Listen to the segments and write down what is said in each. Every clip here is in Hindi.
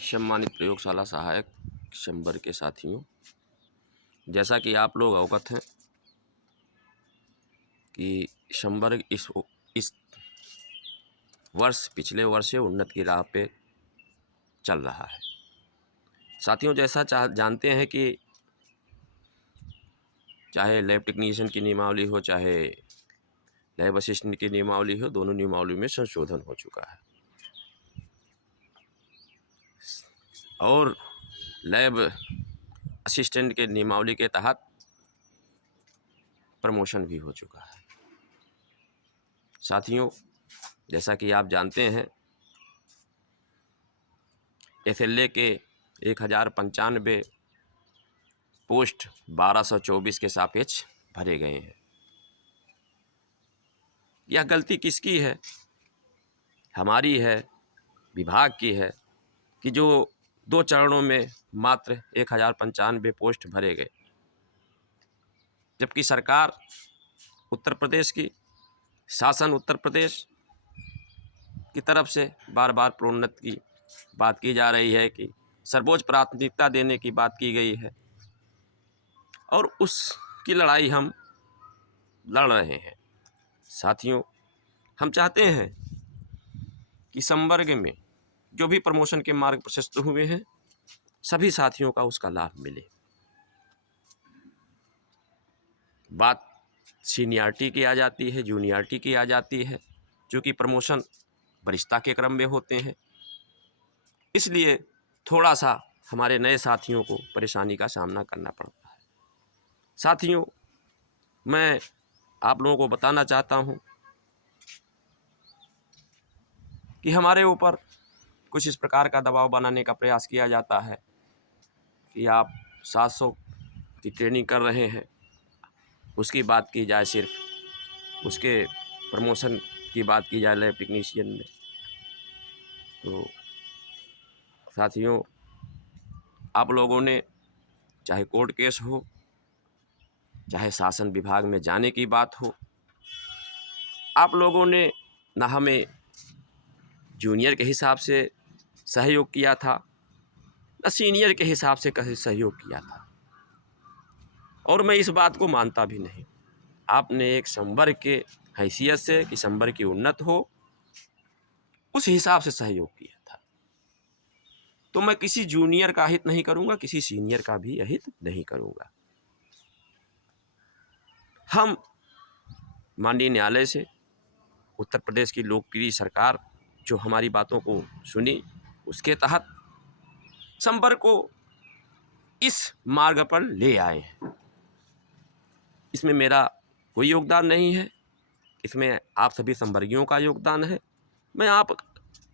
सम्मानित प्रयोगशाला सहायक शंबर के साथियों, जैसा कि आप लोग अवगत हैं कि शंबर इस वर्ष पिछले वर्ष से उन्नति की राह पे चल रहा है। साथियों, जैसा जानते हैं कि चाहे लैब टेक्नीशियन की नियमावली हो, चाहे लैब असिस्टेंट की नियमावली हो, दोनों नियमावली में संशोधन हो चुका है और लैब असिस्टेंट के नियमावली के तहत प्रमोशन भी हो चुका है। साथियों, जैसा कि आप जानते हैं, SLA के 1095 पोस्ट 1224 के सापेक्ष भरे गए हैं। यह गलती किसकी है? हमारी है, विभाग की है कि जो 2 चरणों में मात्र 1095 पोस्ट भरे गए, जबकि सरकार उत्तर प्रदेश की, शासन उत्तर प्रदेश की तरफ से बार बार प्रोन्नति की बात की जा रही है कि सर्वोच्च प्राथमिकता देने की बात की गई है और उसकी लड़ाई हम लड़ रहे हैं। साथियों, हम चाहते हैं कि संवर्ग में जो भी प्रमोशन के मार्ग प्रशस्त हुए हैं, सभी साथियों का उसका लाभ मिले। बात सीनियरिटी की आ जाती है, जूनियरिटी की आ जाती है, क्योंकि प्रमोशन वरिष्ठता के क्रम में होते हैं, इसलिए थोड़ा सा हमारे नए साथियों को परेशानी का सामना करना पड़ता है। साथियों, मैं आप लोगों को बताना चाहता हूं कि हमारे ऊपर कुछ इस प्रकार का दबाव बनाने का प्रयास किया जाता है कि आप 700 की ट्रेनिंग कर रहे हैं, उसकी बात की जाए, सिर्फ उसके प्रमोशन की बात की जाए लैब टेक्नीशियन में। तो साथियों, आप लोगों ने चाहे कोर्ट केस हो, चाहे शासन विभाग में जाने की बात हो, आप लोगों ने ना हमें जूनियर के हिसाब से सहयोग किया था, ना सीनियर के हिसाब से कहीं सहयोग किया था, और मैं इस बात को मानता भी नहीं। आपने एक संवर्ग के हैसियत से कि संवर्ग की उन्नत हो, उस हिसाब से सहयोग किया था। तो मैं किसी जूनियर का अहित नहीं करूंगा, किसी सीनियर का भी अहित नहीं करूंगा। हम माननीय न्यायालय से, उत्तर प्रदेश की लोकप्रिय सरकार जो हमारी बातों को सुनी, उसके तहत संवर्ग को इस मार्ग पर ले आए हैं। इसमें मेरा कोई योगदान नहीं है, इसमें आप सभी संवर्गीयों का योगदान है। मैं आप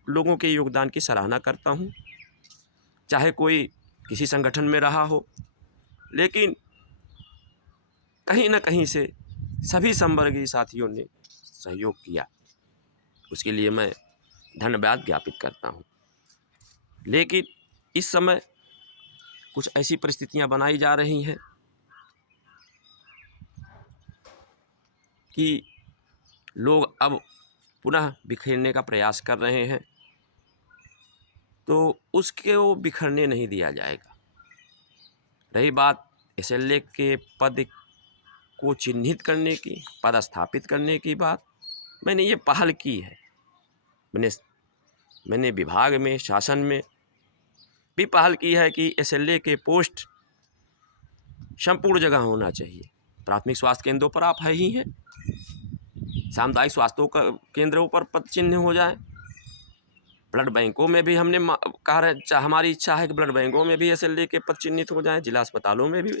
लोगों के योगदान की सराहना करता हूं, चाहे कोई किसी संगठन में रहा हो, लेकिन कहीं ना कहीं से सभी संवर्गीय साथियों ने सहयोग किया, उसके लिए मैं धन्यवाद ज्ञापित करता हूं। लेकिन इस समय कुछ ऐसी परिस्थितियां बनाई जा रही हैं कि लोग अब पुनः बिखेरने का प्रयास कर रहे हैं, तो उसको बिखरने नहीं दिया जाएगा। रही बात SLA के पद को चिन्हित करने की, पद स्थापित करने की बात, मैंने ये पहल की है। मैंने विभाग में, शासन में भी पहल की है कि SLA के पोस्ट संपूर्ण जगह होना चाहिए। प्राथमिक स्वास्थ्य केंद्रों पर आप है ही हैं, सामुदायिक स्वास्थ्य केंद्रों पर पद चिन्ह हो जाए। ब्लड बैंकों में भी हमने कहा, हमारी इच्छा है कि ब्लड बैंकों में भी SLA के पद चिन्हित हो जाएं, जिला अस्पतालों में भी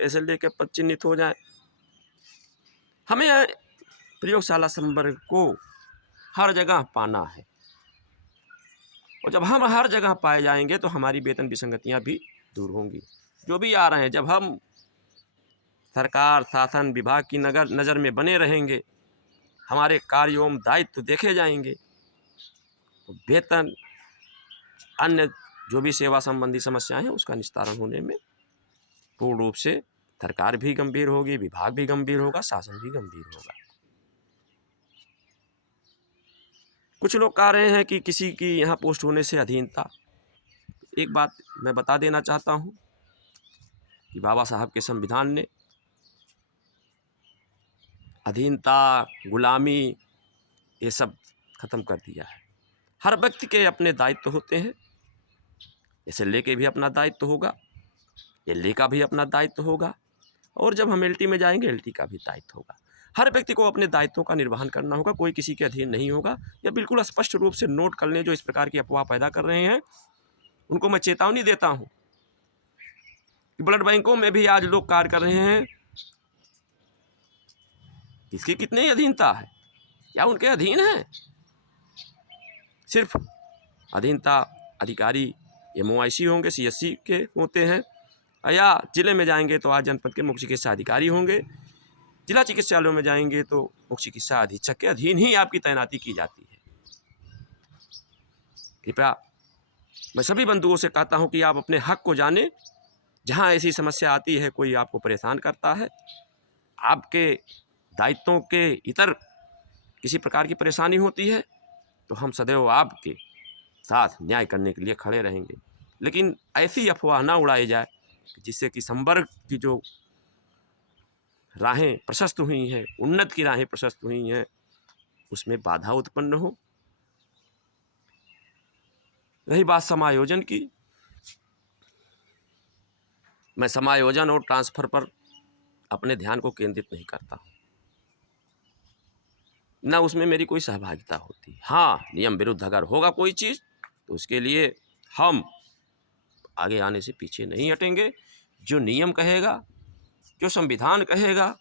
SLA के पद चिन्हित हो जाएं। हमें प्रयोगशाला संवर्ग को हर जगह पाना है, और जब हम हर जगह पाए जाएंगे तो हमारी वेतन विसंगतियां भी दूर होंगी। जो भी आ रहे हैं, जब हम सरकार, शासन, विभाग की नज़र में बने रहेंगे, हमारे कार्य एवं दायित्व देखे जाएंगे, तो वेतन, अन्य जो भी सेवा संबंधी समस्याएं हैं, उसका निस्तारण होने में पूर्ण रूप से सरकार भी गंभीर होगी, विभाग भी गंभीर होगा, शासन भी गंभीर होगा। कुछ लोग कह रहे हैं कि किसी की यहाँ पोस्ट होने से अधीनता, एक बात मैं बता देना चाहता हूँ कि बाबा साहब के संविधान ने अधीनता, गुलामी ये सब खत्म कर दिया है। हर व्यक्ति के अपने दायित्व होते हैं। एसएलए के भी अपना दायित्व होगा, एलए का भी अपना दायित्व होगा, और जब हम एलटी में जाएंगे एलटी का भी दायित्व होगा। हर व्यक्ति को अपने दायित्वों का निर्वहन करना होगा, कोई किसी के अधीन नहीं होगा। यह बिल्कुल स्पष्ट रूप से नोट कर लें। जो इस प्रकार की अफवाह पैदा कर रहे हैं उनको मैं चेतावनी देता हूं कि ब्लड बैंकों में भी आज लोग कार्य कर रहे हैं। किसकी कितनी अधीनता है? क्या उनके अधीन है? सिर्फ अधीनता अधिकारी एमओआईसी होंगे, सीएससी के होते हैं, या जिले में जाएंगे तो आज जनपद के मुख्य चिकित्सा अधिकारी होंगे, जिला चिकित्सालयों में जाएंगे तो मुख्य चिकित्सा अधीक्षक के अधीन ही आपकी तैनाती की जाती है। कृपया मैं सभी बंधुओं से कहता हूं कि आप अपने हक को जानें। जहां ऐसी समस्या आती है, कोई आपको परेशान करता है, आपके दायित्वों के इतर किसी प्रकार की परेशानी होती है, तो हम सदैव आपके साथ न्याय करने के लिए खड़े रहेंगे। लेकिन ऐसी अफवाह ना उड़ाई जाए जिससे कि संवर्ग की जो राहें प्रशस्त हुई हैं, उन्नत की राहें प्रशस्त हुई हैं, उसमें बाधा उत्पन्न हो। रही बात समायोजन की, मैं समायोजन और ट्रांसफ़र पर अपने ध्यान को केंद्रित नहीं करता हूँ, ना उसमें मेरी कोई सहभागिता होती। हाँ, नियम विरुद्ध अगर होगा कोई चीज़ तो उसके लिए हम आगे आने से पीछे नहीं हटेंगे। जो नियम कहेगा, जो संविधान कहेगा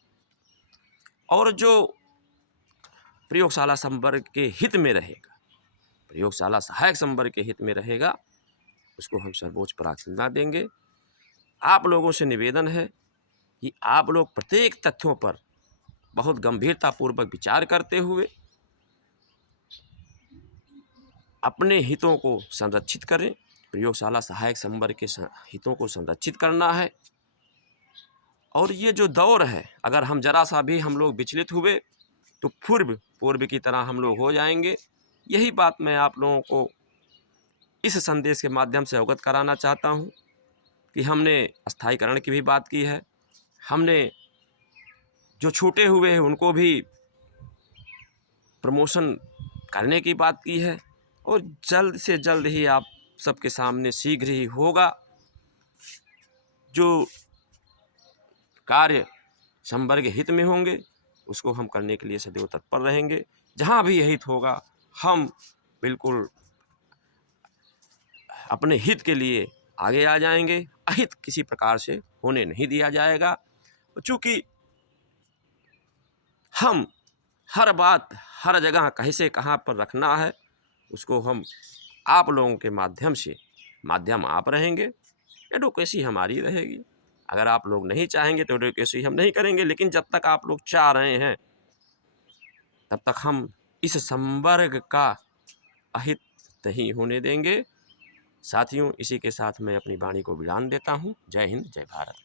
और जो प्रयोगशाला संवर्ग के हित में रहेगा, प्रयोगशाला सहायक संवर्ग के हित में रहेगा, उसको हम सर्वोच्च प्राथमिकता देंगे। आप लोगों से निवेदन है कि आप लोग प्रत्येक तथ्यों पर बहुत गंभीरतापूर्वक विचार करते हुए अपने हितों को संरक्षित करें। प्रयोगशाला सहायक संवर्ग के हितों को संरक्षित करना है। और ये जो दौर है, अगर हम जरा सा भी हम लोग विचलित हुए तो पूर्व की तरह हम लोग हो जाएंगे। यही बात मैं आप लोगों को इस संदेश के माध्यम से अवगत कराना चाहता हूँ कि हमने स्थायीकरण की भी बात की है, हमने जो छूटे हुए हैं उनको भी प्रमोशन करने की बात की है, और जल्द से जल्द ही आप सबके सामने शीघ्र ही होगा। जो कार्य संवर्ग हित में होंगे उसको हम करने के लिए सदैव तत्पर रहेंगे। जहाँ भी हित होगा हम बिल्कुल अपने हित के लिए आगे आ जाएंगे। अहित किसी प्रकार से होने नहीं दिया जाएगा। चूँकि हम हर बात हर जगह कैसे कहाँ पर रखना है उसको हम आप लोगों के माध्यम से, माध्यम आप रहेंगे, एडवोकेसी हमारी रहेगी। अगर आप लोग नहीं चाहेंगे तो एडवोकेसी हम नहीं करेंगे, लेकिन जब तक आप लोग चाह रहे हैं तब तक हम इस संवर्ग का अहित नहीं होने देंगे। साथियों, इसी के साथ मैं अपनी वाणी को विराम देता हूँ। जय हिंद, जय भारत।